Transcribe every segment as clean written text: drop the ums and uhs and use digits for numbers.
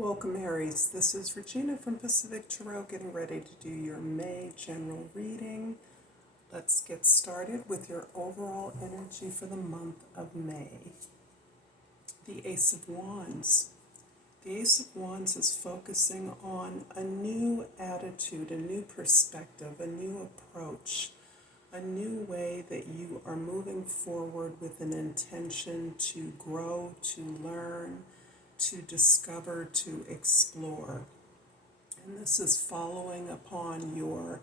Welcome, Aries. This is Regina from Pacific Tarot, getting ready to do your May general reading. Let's get started with your overall energy for the month of May. The Ace of Wands. The Ace of Wands is focusing on a new attitude, a new perspective, a new approach, a new way that you are moving forward with an intention to grow, to learn, to discover, to explore. And this is following upon your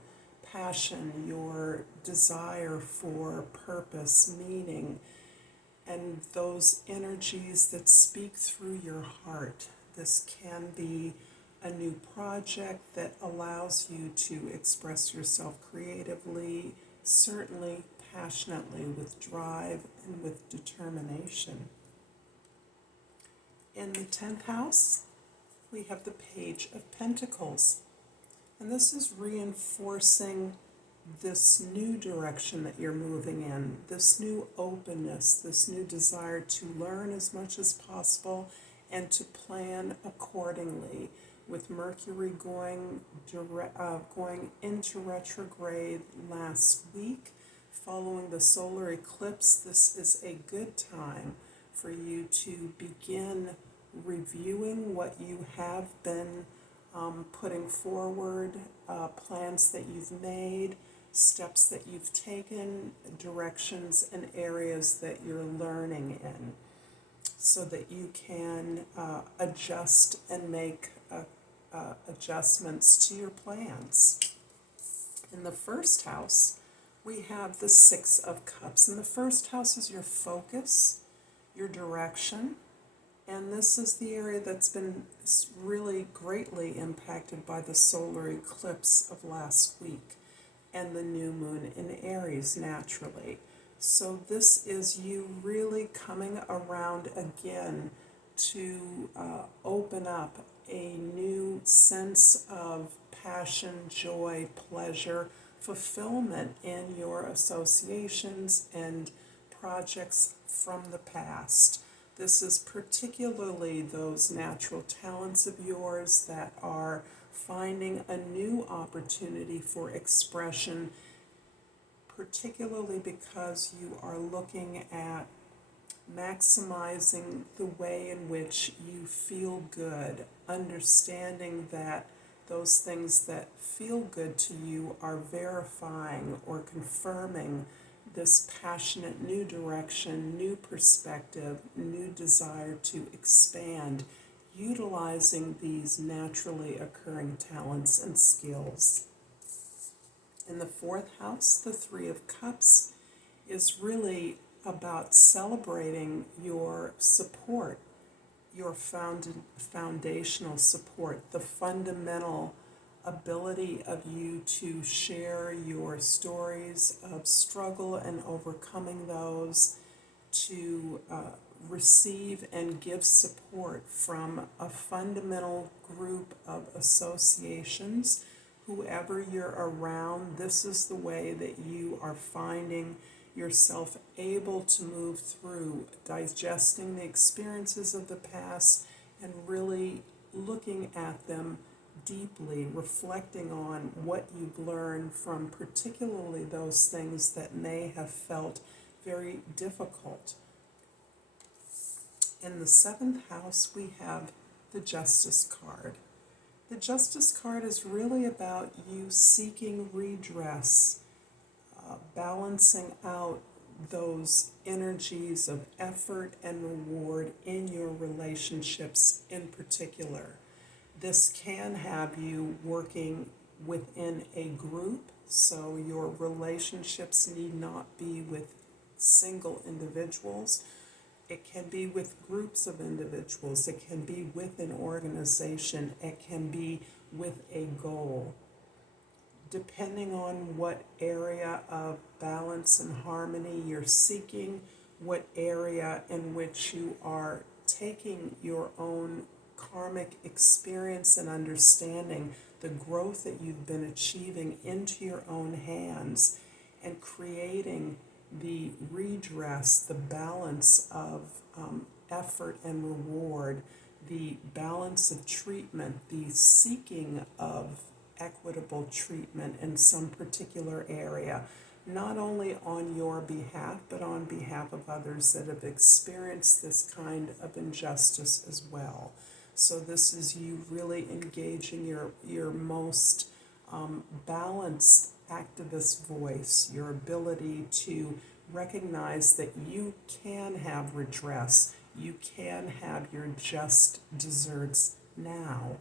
passion, your desire for purpose, meaning, and those energies that speak through your heart. This can be a new project that allows you to express yourself creatively, certainly passionately, with drive and with determination. In the 10th house, we have the Page of Pentacles. And this is reinforcing this new direction that you're moving in, this new openness, this new desire to learn as much as possible and to plan accordingly. With Mercury going into retrograde last week, following the solar eclipse, this is a good time for you to begin reviewing what you have been putting forward, plans that you've made, steps that you've taken, directions and areas that you're learning in, so that you can adjust and make adjustments to your plans. In the first house, we have the Six of Cups. And the first house is your focus, your direction, and this is the area that's been really greatly impacted by the solar eclipse of last week and the new moon in Aries naturally. So this is you really coming around again to open up a new sense of passion, joy, pleasure, fulfillment in your associations and projects from the past. This is particularly those natural talents of yours that are finding a new opportunity for expression, particularly because you are looking at maximizing the way in which you feel good, understanding that those things that feel good to you are verifying or confirming this passionate new direction, new perspective, new desire to expand, utilizing these naturally occurring talents and skills. In the fourth house, the Three of Cups is really about celebrating your support, your foundational support, the fundamental ability of you to share your stories of struggle and overcoming those, to receive and give support from a fundamental group of associations. Whoever you're around, this is the way that you are finding yourself able to move through digesting the experiences of the past and really looking at them deeply, reflecting on what you've learned from particularly those things that may have felt very difficult. In the seventh house, we have the Justice card. The Justice card is really about you seeking redress, balancing out those energies of effort and reward in your relationships in particular. This can have you working within a group, so your relationships need not be with single individuals. It can be with groups of individuals. It can be with an organization. It can be with a goal. Depending on what area of balance and harmony you're seeking, what area in which you are taking your own karmic experience and understanding, the growth that you've been achieving into your own hands, and creating the redress, the balance of effort and reward the balance of treatment, the seeking of equitable treatment in some particular area, not only on your behalf, but on behalf of others that have experienced this kind of injustice as well. So this is you really engaging your most balanced activist voice, your ability to recognize that you can have redress, you can have your just deserts now.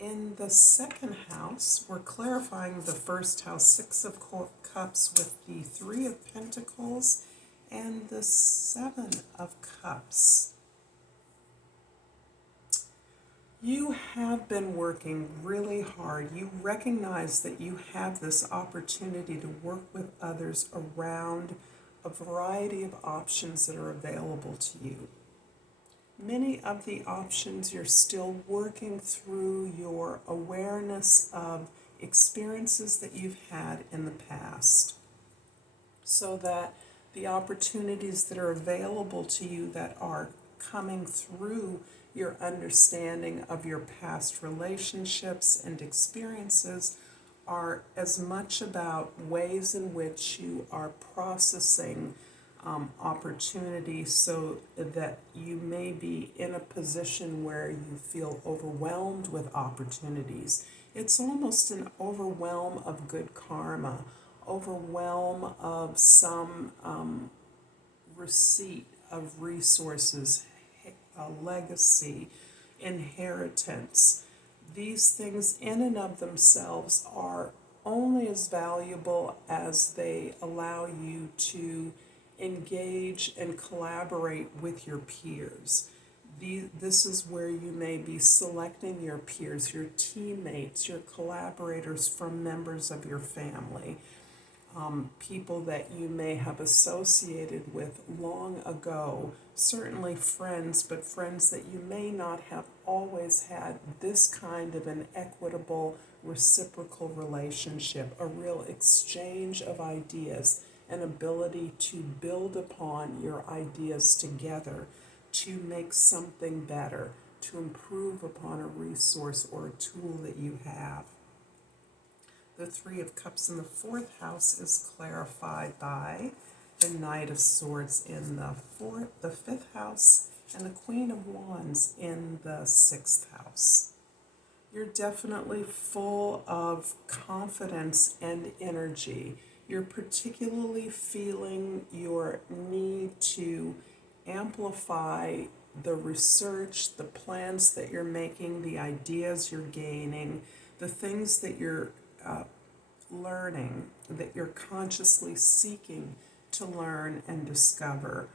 In the second house, we're clarifying the first house, Six of Cups, with the Three of Pentacles and the Seven of Cups. You have been working really hard. You recognize that you have this opportunity to work with others around a variety of options that are available to you. Many of the options you're still working through your awareness of experiences that you've had in the past, so that the opportunities that are available to you that are coming through your understanding of your past relationships and experiences are as much about ways in which you are processing opportunities, so that you may be in a position where you feel overwhelmed with opportunities. It's almost an overwhelm of good karma, overwhelm of some receipt of resources, a legacy, inheritance. These things in and of themselves are only as valuable as they allow you to engage and collaborate with your peers. This is where you may be selecting your peers, your teammates, your collaborators from members of your family, people that you may have associated with long ago, certainly friends, but friends that you may not have always had this kind of an equitable, reciprocal relationship, a real exchange of ideas, an ability to build upon your ideas together, to make something better, to improve upon a resource or a tool that you have. The Three of Cups in the fourth house is clarified by the Knight of Swords in the fifth house, and the Queen of Wands in the sixth house. You're definitely full of confidence and energy. You're particularly feeling your need to amplify the research, the plans that you're making, the ideas you're gaining, the things that you're learning, that you're consciously seeking to learn and discover,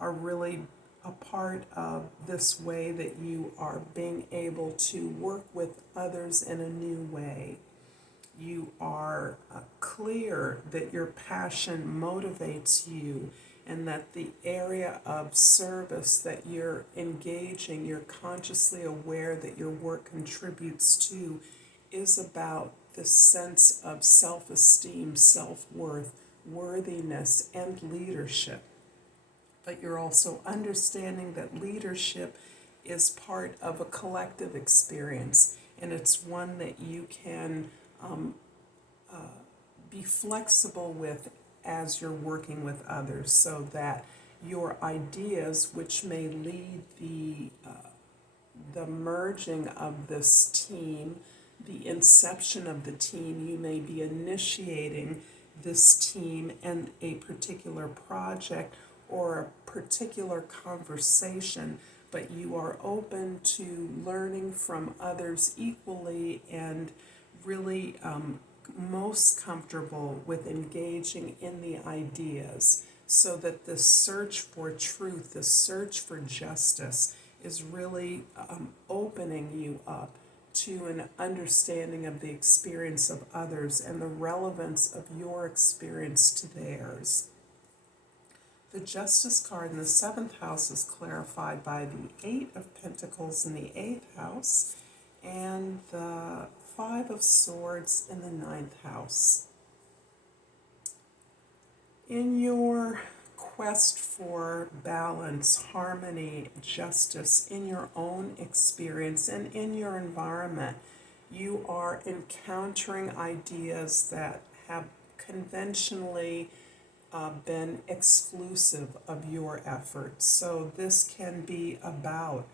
are really a part of this way that you are being able to work with others in a new way. You are clear that your passion motivates you, and that the area of service that you're engaging, you're consciously aware that your work contributes to, is about the sense of self-esteem, self-worth, worthiness, and leadership. But you're also understanding that leadership is part of a collective experience, and it's one that you can be flexible with as you're working with others, so that your ideas, which may lead the merging of this team, the inception of the team, you may be initiating this team and a particular project or a particular conversation, but you are open to learning from others equally, and really most comfortable with engaging in the ideas, so that the search for truth, the search for justice, is really opening you up to an understanding of the experience of others and the relevance of your experience to theirs. The Justice card in the seventh house is clarified by the Eight of Pentacles in the eighth house and the Five of Swords in the ninth house. In your quest for balance, harmony, justice in your own experience and in your environment. You are encountering ideas that have conventionally been exclusive of your efforts. So this can be about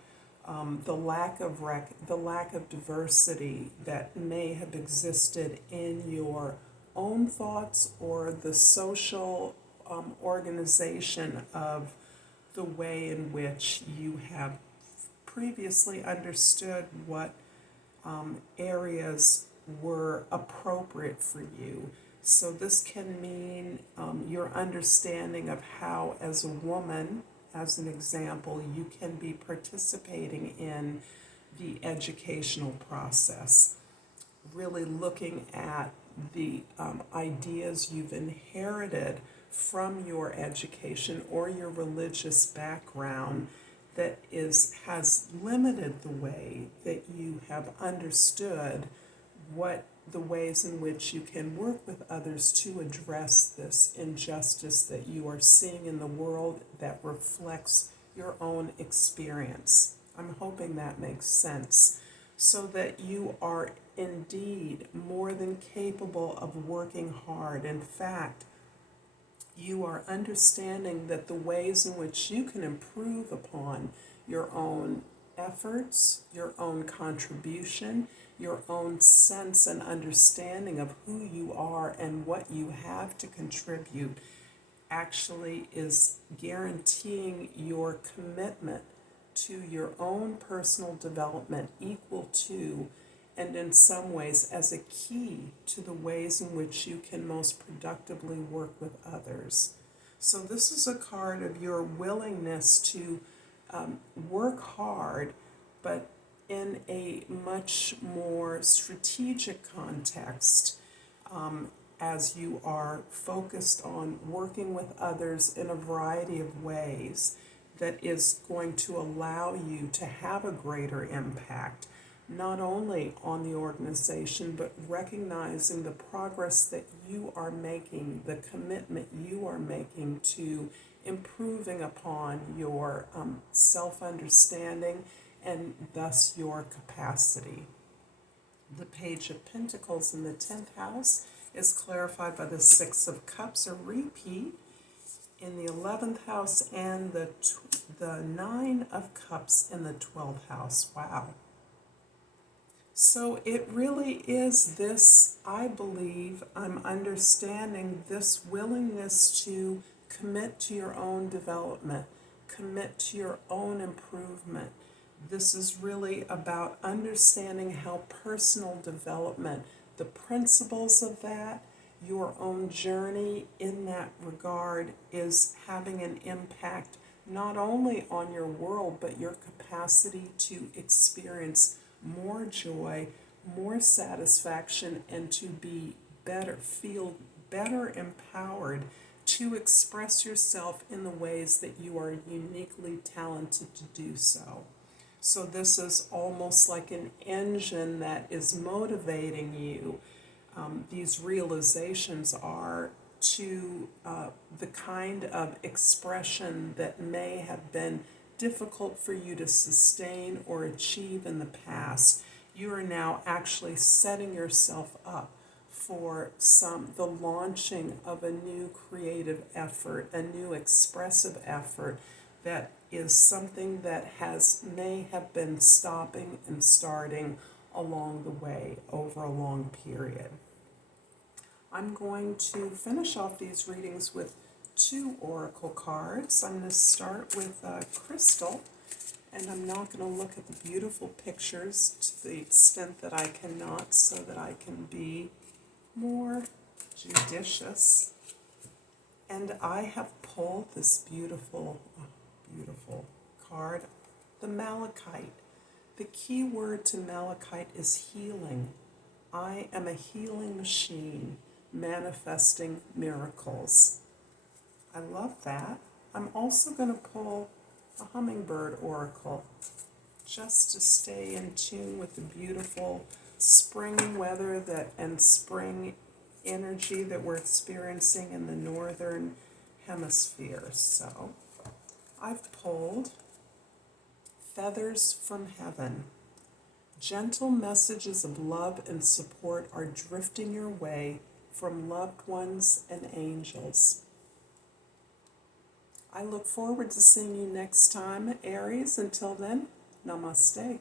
the lack of diversity that may have existed in your own thoughts or the social organization of the way in which you have previously understood what areas were appropriate for you. So this can mean your understanding of how, as a woman, as an example, you can be participating in the educational process, really looking at the ideas you've inherited from your education or your religious background that has limited the way that you have understood what the ways in which you can work with others to address this injustice that you are seeing in the world that reflects your own experience. I'm hoping that makes sense. So that you are indeed more than capable of working hard. In fact, you are understanding that the ways in which you can improve upon your own efforts, your own contribution, your own sense and understanding of who you are and what you have to contribute actually is guaranteeing your commitment to your own personal development equal to, and in some ways as a key to the ways in which you can most productively work with others. So this is a card of your willingness to work hard, but in a much more strategic context, as you are focused on working with others in a variety of ways that is going to allow you to have a greater impact, not only on the organization, but recognizing the progress that you are making, the commitment you are making to improving upon your self-understanding and thus your capacity. The Page of Pentacles in the 10th house is clarified by the Six of Cups, a repeat in the 11th house, and the Nine of Cups in the 12th house. Wow. So it really is this, I believe, I'm understanding this willingness to commit to your own development, commit to your own improvement. This is really about understanding how personal development, the principles of that, your own journey in that regard is having an impact not only on your world, but your capacity to experience more joy, more satisfaction, and to be better, feel better empowered to express yourself in the ways that you are uniquely talented to do so. So this is almost like an engine that is motivating you. These realizations are to the kind of expression that may have been difficult for you to sustain or achieve in the past. You are now actually setting yourself up for the launching of a new creative effort, a new expressive effort that is something that may have been stopping and starting along the way over a long period. I'm going to finish off these readings with 2 oracle cards. I'm going to start with crystal, and I'm not going to look at the beautiful pictures to the extent that I cannot, so that I can be more judicious. And I have pulled this beautiful card, the Malachite. The key word to Malachite is healing. I am a healing machine manifesting miracles. I love that. I'm also going to pull a hummingbird oracle just to stay in tune with the beautiful spring weather and spring energy that we're experiencing in the northern hemispheres. So I've pulled Feathers from Heaven. Gentle messages of love and support are drifting your way from loved ones and angels. I look forward to seeing you next time, Aries. Until then, namaste.